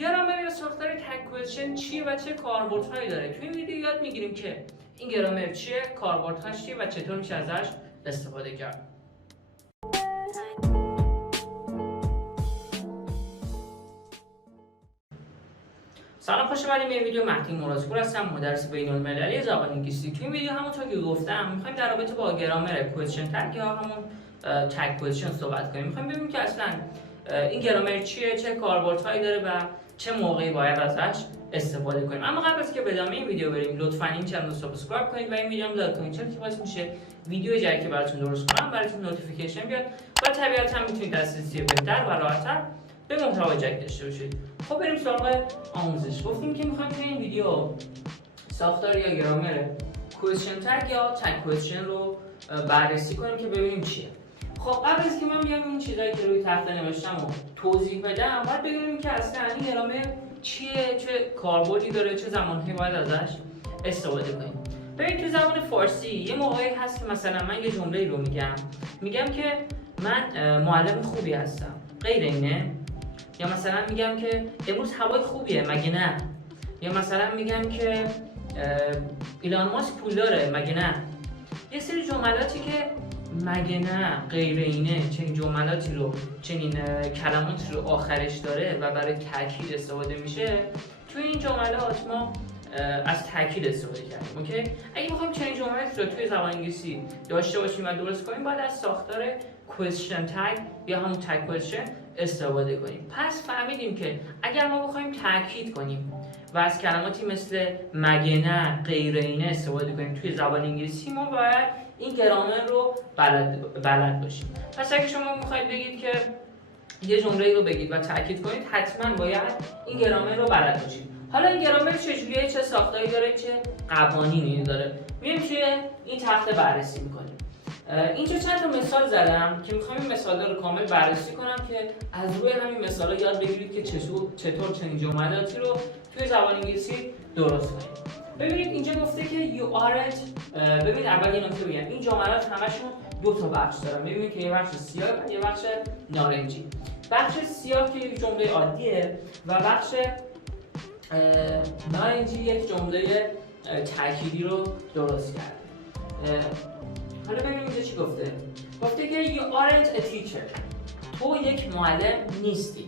گرامر یا ساختار تگ کوئسچن چیه و چه کاربردهایی داره؟ توی این ویدیو یاد میگیریم که این گرامر چیه، کاربردهاش چیه و چطور میشه ازش استفاده کرد. سلام، خوش اومدید به ویدیو. مهدی مرادپور هستم، مدرس بین‌المللی زبان انگلیسی. توی این ویدیو همونطور که گفتم می‌خوایم در رابطه با گرامر کوئسچن تگ یا همون تگ کوئسچن صحبت کنیم. می‌خوایم ببینیم که اصلا این گرامر چیه، چه کاربردهایی داره و چه موقعی باید ازش استفاده کنیم. اما قبل از که به ادامه این ویدیو بریم، لطفاً این چنل رو سابسکرایب کنید و این ویدیو رو لایک کنید، چون که باعث میشه ویدیو جدیدی که براتون درست کنم براتون نوتیفیکیشن بیاد و طبیعتاً میتونید دسترسی بهتر و راحت‌تر به محتوای جدید داشته باشید. خب بریم سراغ آموزش. گفتیم که می‌خوایم توی این ویدیو ساختار یا گرامر کوئسچن تگ یا تگ کوئسچن رو بررسی کنیم که ببینیم چیه. خب قبل از که من بیام این چیزایی که روی تخته نوشتم رو توضیح بدم، باید ببینیم که اصلا این گرامر چیه، چه کاربردی داره، چه زمانی باید ازش استفاده کنیم. ببین تو زبان فارسی یه موقعی هست که مثلا من یه جمله‌ای رو میگم که من معلم خوبی هستم، غیر اینه؟ یا مثلا میگم که امروز هوای خوبیه، مگه نه؟ یا مثلا میگم که ایلان ماسک پول داره، مگه نه؟ یه سری جملاتی که مگه نه، غیر اینه، چنین جملاتی رو، چنین کلماتی رو آخرش داره و برای تاکید استفاده میشه. توی این جملات ما از تاکید استفاده کردیم. اوکی؟ اگه بخوایم چنین جملاتی رو توی زبان انگلیسی داشته باشیم و درست کنیم، باید از ساختار کوئسچن تگ یا همون تگ کوئسچن استفاده کنیم. پس فهمیدیم که اگر ما بخوایم تاکید کنیم و از کلماتی مثل مگه نه، غیر اینه استفاده کنیم توی زبان انگلیسی، ما باید این گرامر رو بلد باشیم. پس اگه شما میخواید بگید که یه جمله رو بگید و تاکید کنید، حتما باید این گرامر رو بلد باشید. حالا این گرامر چجوریه، چه ساختاری داره، چه قوانینی داره، میایم توی این تخته بررسی میکنیم. اینجا چند تا مثال زدم که میخوام این مثالا رو کامل بررسی کنم که از روی همین مثالا یاد بگیرید که چطور چنین جملاتی رو توی زبان انگلیسی درست کنید. ببینید اینجا گفته که you aren't. ببینید اول یه نکته بگم، این جملات همشون دو تا بخش دارن. ببینید که یه بخش سیاه و یه بخش نارنجی. بخش سیاه که یک جمله عادیه و بخش نارنجی یک جمله تأکیدی رو درست کرده. حالا ببینیم اینجا چی گفته. گفته که you aren't a teacher. تو یک معلم نیستی.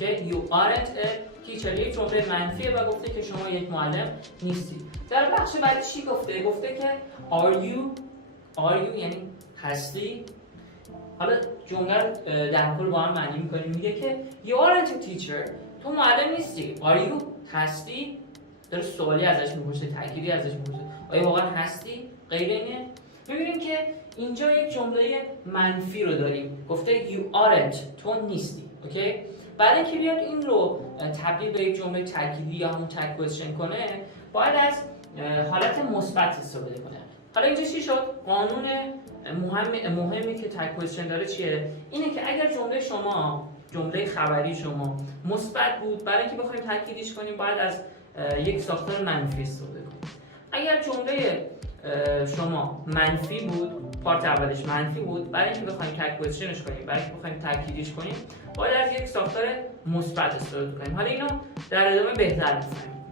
که you aren't a teacher یک جمله منفیه و گفته که شما یک معلم نیستی. در بخش بعدی چی گفته؟ گفته که are you یعنی هستی. حالا جمله در کل با هم معنی می‌کنیم. میگه که you aren't a teacher. تو معلم نیستی. are you هستی؟ داره سوالی ازش می‌پرسه، تأکیدی ازش می‌پرسه. آیا واقعا هستی؟ غیر اینه؟ ببینیم که اینجا یک جمله منفی رو داریم. گفته you aren't. تو نیستی. اوکی؟ بعد اینکه بیاد این رو تبدیل به یک جمله تأکیدی یا همون تگ کوئسچن کنه، باید از حالت مثبت استفاده کنه. حالا اینجا چی شد؟ قانون مهمی که تگ کوئسچن داره چیه؟ اینه که اگر جمله خبری شما مثبت بود، برای اینکه بخوایم تأکیدش کنیم باید از یک ساختار منفی استفاده کنیم. اگر جمله شما منفی بود، پارت اولش منفی بود، برای اینکه بخوایم تگ کوئسچنش کنیم، برای اینکه بخوایم تأکیدش کنیم، باید از یک ساختار مثبت استفاده کنیم. حالا اینو در ادامه بهتر می‌فهمیم.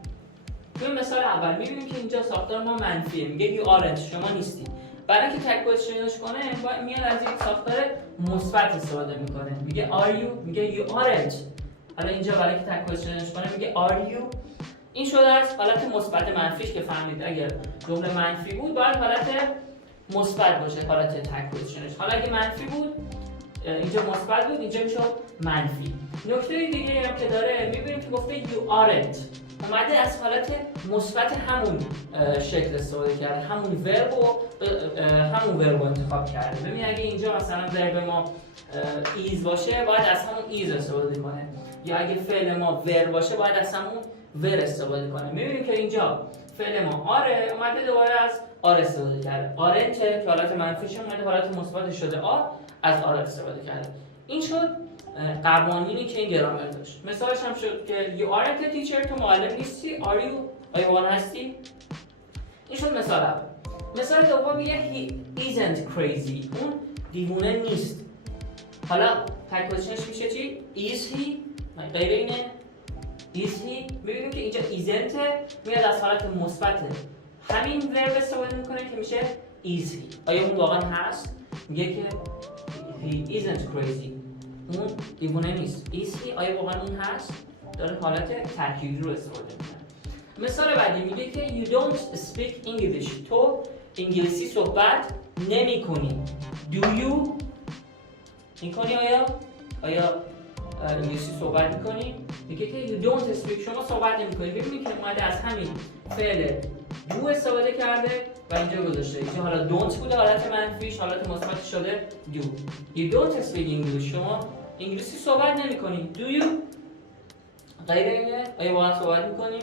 توی مثال اول می‌بینیم که اینجا ساختار ما منفیه، میگه you aren't، شما نیستی. برای اینکه تگ کوئسچنش کنه، باید میاد از یک ساختار مثبت استفاده می‌کنه. میگه are you، میگه you aren't. حالا اینجا برای اینکه تگ کوئسچنش کنه میگه are you. این شده از حالت مثبت منفیش که فهمید اگر جمله منفی بود باید حالت مثبت باشه، حالت تگ کوئسچنش. حالا اگه منفی بود، اینجا مثبت بود، اینجا میشد منفی. نکته دیگه هم که داره میبینیم که گفته you aren't، اومده از حالت مثبت همون شکل استفاده کرده، همون ورب رو انتخاب کرده. ببین اگه اینجا مثلا ورب ما ایز باشه، باید از همون ایز استفاده کنه، یا اگه فعل ما ور باشه باید از همون ور استفاده کنه. میبینیم که اینجا فعل ما آره، اومده دوباره از آر استفاده کرده. آرنچه که حالت منفیش اومده حالت مثبتش شده آر، از آر استفاده کرده. این شد قوانینی که این گرامر داشت. مثالش هم شد که you aren't a teacher. تو معلم نیستی. are you، آیا واقعا هستی؟ این شد مثال اول. مثال دوم میگه he isn't crazy. اون دیوونه نیست. حالا تگ کوئسچنش میشه چی؟ is he؟ غیر اینه؟ is he می‌بینیم که اینجا isn't میاد از حالت مثبته. همین ورب استفاده میکنه که میشه is he. آیا اون واقعا هست؟ میگه که he isn't crazy. اون دیوونه نیست. is he آیا واقعا اون هست؟ داره حالت تأکیدی رو استفاده میکنه. مثال بعدی میگه که you don't speak English. تو انگلیسی صحبت نمی‌کنی. do you می‌کنی آیا انگلیسی صحبت می‌کنی؟ میگه که you don't speak شما صحبت نمی‌کنی. ببینید که اومده از همین فعل do استفاده کرده و اینجا گذاشته. اینجا حالا don't بوده حالت منفیش، حالت مثبت شده do. you don't speak English شما انگلیسی صحبت نمی‌کنی. do you غیر اینه آیا واقعا صحبت می‌کنی؟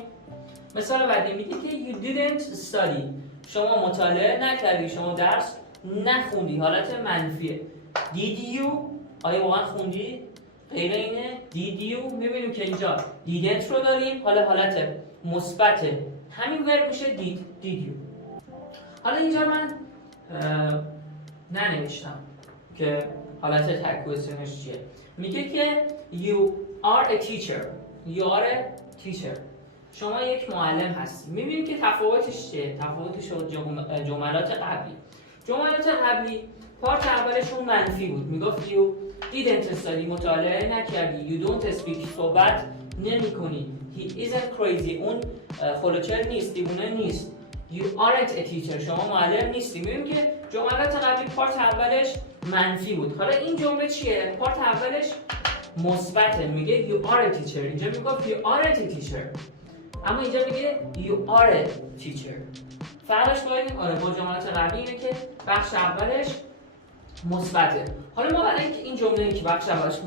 مثال بعدی میگه که you didn't study شما مطالعه نکردی، شما درس نخوندی، حالت منفیه. did you آیا واقعا خوندی؟ غیر اینه did you. میبینیم که اینجا didn't رو داریم، حالت مثبت همین ورب میشه did you. حالا اینجا من ننوشتم که حالت تگ کوئسشنش چیه. میگه که you are a teacher you are a teacher شما یک معلم هستی. میبینیم که تفاوتش چیه؟ تفاوتش با جملات قبلی. جملات قبلی پارت اولشون منفی بود، میگفت you didn't study مطالعه نکردی، you don't speak صحبت نمی کنی، he isn't crazy اون خلوچر نیست، دیوونه نیست، you aren't a teacher شما معلم نیستی. میبینیم که جملات قبلی پارت اولش منفی بود. حالا این جمله چیه؟ پارت اولش مثبته، میگه you are a teacher. اینجا میگفت you aren't a teacher اما اینجا میگه you are a teacher. فرقش با جملات قبلی اینه که بخش اولش مثبته. حالا ما برای اینکه این جمله که بخش اولش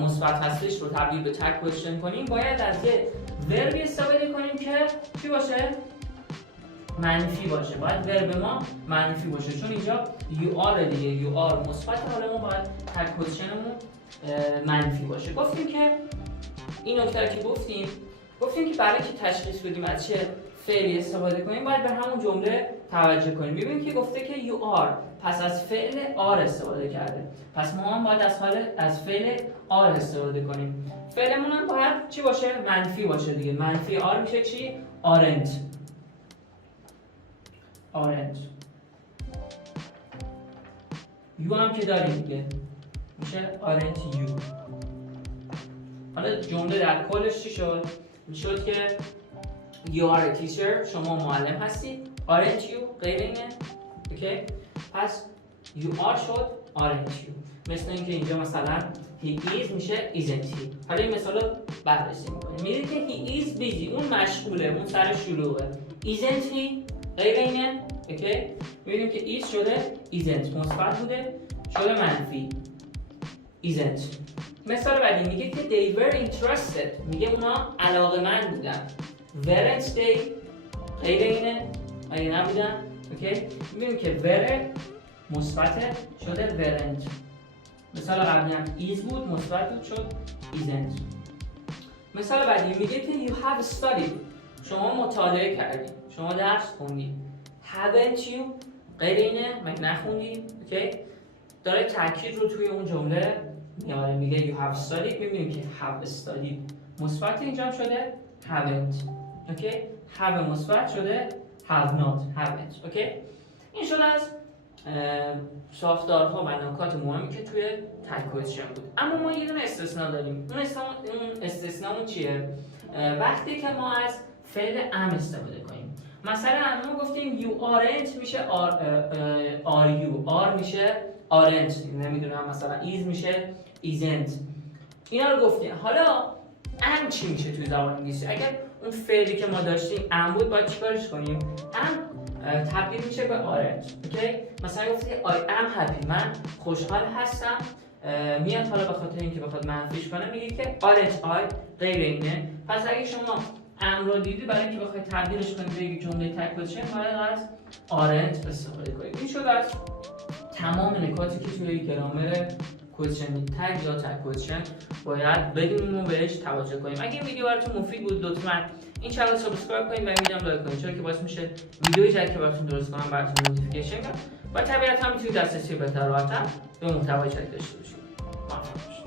مثبت هستش رو تبدیل به تگ کوئسشن کنیم، باید از یه وربی استفاده کنیم که چی باشه؟ منفی باشه. باید ورب ما منفی باشه چون اینجا you are دیگه you are مثبت. حالا ما باید تگ کوئسشنمون منفی باشه. گفتیم که این نکته رو که گفتیم که برای که تشخیص بدیم از چه فعلی استفاده کنیم باید به همون جمله توجه کنیم. می‌بینیم که گفته که you are پس از فعل are استفاده کرده. پس ما هم باید از فعل are استفاده کنیم. فعلمون هم باید چی باشه؟ منفی باشه دیگه. منفی are میشه چی؟ aren't. you هم که داریم دیگه میشه aren't you. حالا جمله در کلش چی شد؟ میشد که you are a teacher شما معلم هستی. aren't you غیر اینه. اوکی؟ پس you are شد aren't you. مثل اینکه اینجا مثلا he is میشه isn't he. حالا این مثال رو بررسی میکنیم. میدید که he is busy اون مشغوله، اون سر شلوغه. isn't he غیر اینه. اوکی؟ میبینیم که is شده isn't مثبت بوده شده منفی isn't. مثال بعدی میگه که they were interested میگه اونا علاقه‌مند بودن. weren't they غیر اینه آیا نبودن. اوکی؟ میبینیم که were مثبت شده weren't. مثال قبلی هم is بود مثبت بود شد isn't. مثال بعدی میگه که you have studied شما مطالعه کردی، شما درس خوندی. haven't you غیر اینه مگه نخوندی. اوکی؟ داره تاکید رو توی اون جمله میاره. میگه you have studied. میبینیم که have studied مثبت اینجا شده haven't. اوکی؟ have مثبت شده have not haven't. اوکی؟ این شده از ساختارها و نکات مهمی که توی تگ کوئسشن بود. اما ما یه دونه استثنا داریم. اون استثنامون چیه؟ وقتی که ما از فعل ام استفاده کنیم. مثلا ما گفتیم you aren't میشه are you. are میشه aren't. نمیدونم مثلا is میشه isn't. اینا رو گفتیم. حالا ام چی میشه توی زبان انگلیسی؟ اگر اون فعلی که ما داشتیم ام بود باید چیکارش کنیم؟ ام تبدیل میشه به aren't. اوکی؟ مثلا گفتی I am happy من خوشحال هستم. میاد حالا به خاطر اینکه بخواد منفیش کنه میگه که aren't I غیر اینه. پس اگه شما ام رو دیدی برای اینکه بخواید تبدیلش کنید به یک جمله تگ کوئسشن باید از aren't استفاده کنید. این شد از تمام نکاتی که توی گرامر کوئسشن تگ یا تگ کوئسشن باید بدونیم و بهش توجه کنیم. اگه این ویدیو براتون مفید بود لطفاً این کانال رو سابسکرایب کنید و ویدیو هم لایک کنید چون که باعث میشه ویدیوی جدید که براتون درست کنم براتون نوتیفیکیشن بیاد و طبیعتاً میتونید دسترسی بهتر و راحت‌تر به محتوای جدید داشته باشید. موفق باشید.